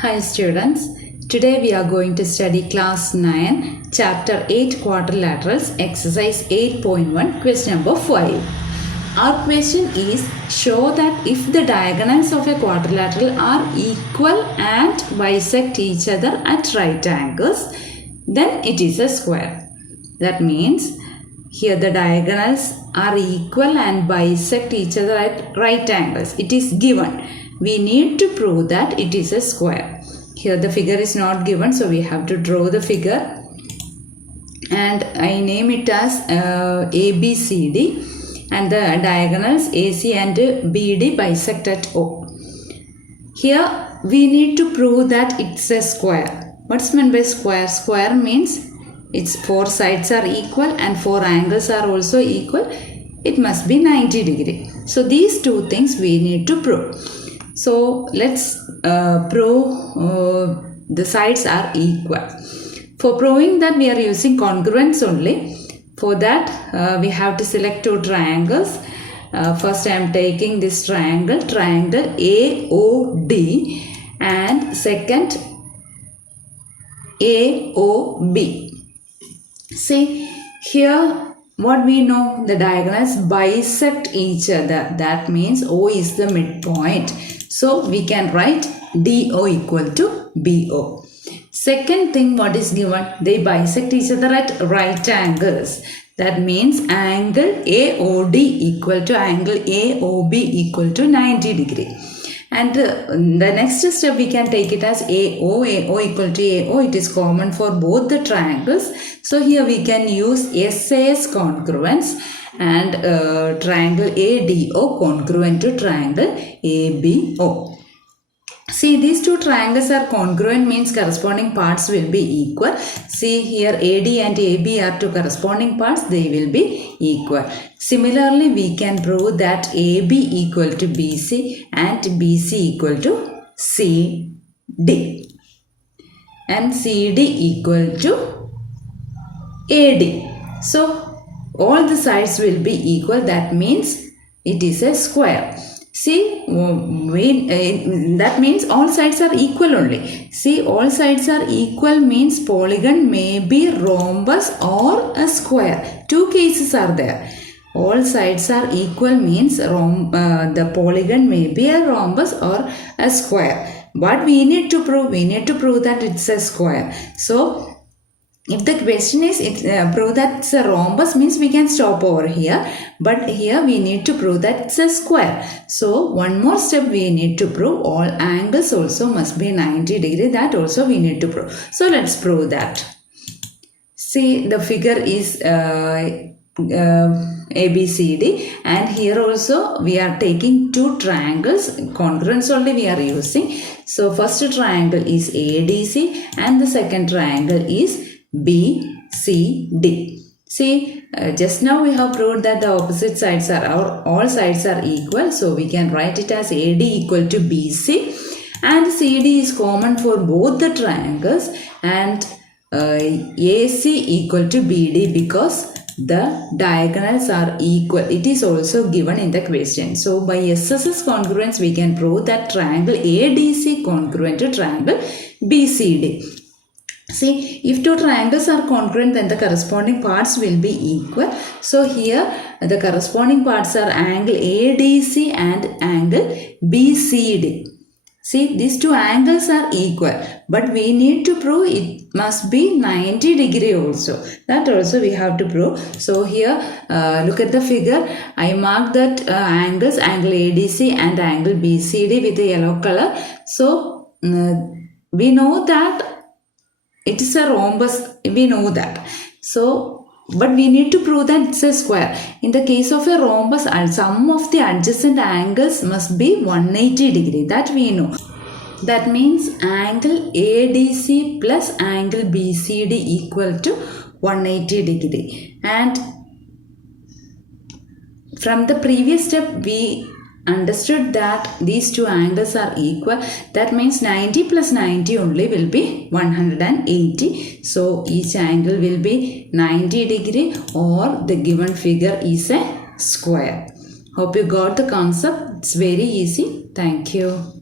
Hi students, today we are going to study class 9, chapter 8 quadrilaterals, exercise 8.1, question number 5. Our question is, show that if the diagonals of a quadrilateral are equal and bisect each other at right angles, then it is a square. That means here the diagonals are equal and bisect each other at right angles. It is given. We need to prove that it is a square. Here the figure is not given, so we have to draw the figure. And I name it as ABCD. And the diagonals AC and BD bisect at O. Here we need to prove that it's a square. What's meant by square? Square means its four sides are equal and four angles are also equal. It must be 90 degree. So these two things we need to prove. So let's prove the sides are equal. For proving that we are using congruence only. For that we have to select two triangles. First I am taking this triangle AOD, and second AOB. See here what we know, the diagonals bisect each other. That means O is the midpoint. So we can write DO equal to BO. Second thing, what is given? They bisect each other at right angles. That means angle AOD equal to angle AOB equal to 90 degree. And the next step we can take it as AO equal to AO. It is common for both the triangles. So here we can use SAS congruence and triangle ADO congruent to triangle ABO. See, these two triangles are congruent, means corresponding parts will be equal. See here AD and AB are two corresponding parts, they will be equal. Similarly, we can prove that AB equal to BC and BC equal to CD and CD equal to AD. So all the sides will be equal, that means it is a square. See, that means all sides are equal only. See, all sides are equal means polygon may be rhombus or a square. Two cases are there. All sides are equal means the polygon may be a rhombus or a square. But we need to prove that it's a square. So if the question is prove that it's a rhombus, means we can stop over here. But here we need to prove that it's a square. So one more step we need to prove all angles also must be 90 degree. That also we need to prove. So let's prove that. See, the figure is ABCD, and here also we are taking two triangles. Congruence only we are using. So first triangle is ADC and the second triangle is BCD. See, just now we have proved that the opposite sides are all sides are equal. So we can write it as AD equal to BC, and CD is common for both the triangles, and AC equal to BD because the diagonals are equal. It is also given in the question. So by SSS congruence we can prove that triangle ADC congruent to triangle BCD. See, if two triangles are congruent, then the corresponding parts will be equal. So here the corresponding parts are angle ADC and angle BCD. See, these two angles are equal, but we need to prove it must be 90 degree also. That also we have to prove. So here look at the figure. I marked that angles, angle ADC and angle BCD with the yellow color. So we know that it is a rhombus, we know that. So, but we need to prove that it's a square. In the case of a rhombus, sum of the adjacent angles must be 180 degree. That we know. That means angle ADC plus angle BCD equal to 180 degree. And from the previous step, we understood that these two angles are equal. That means 90 plus 90 only will be 180. So each angle will be 90 degree, or the given figure is a square. Hope you got the concept. It's very easy. Thank you.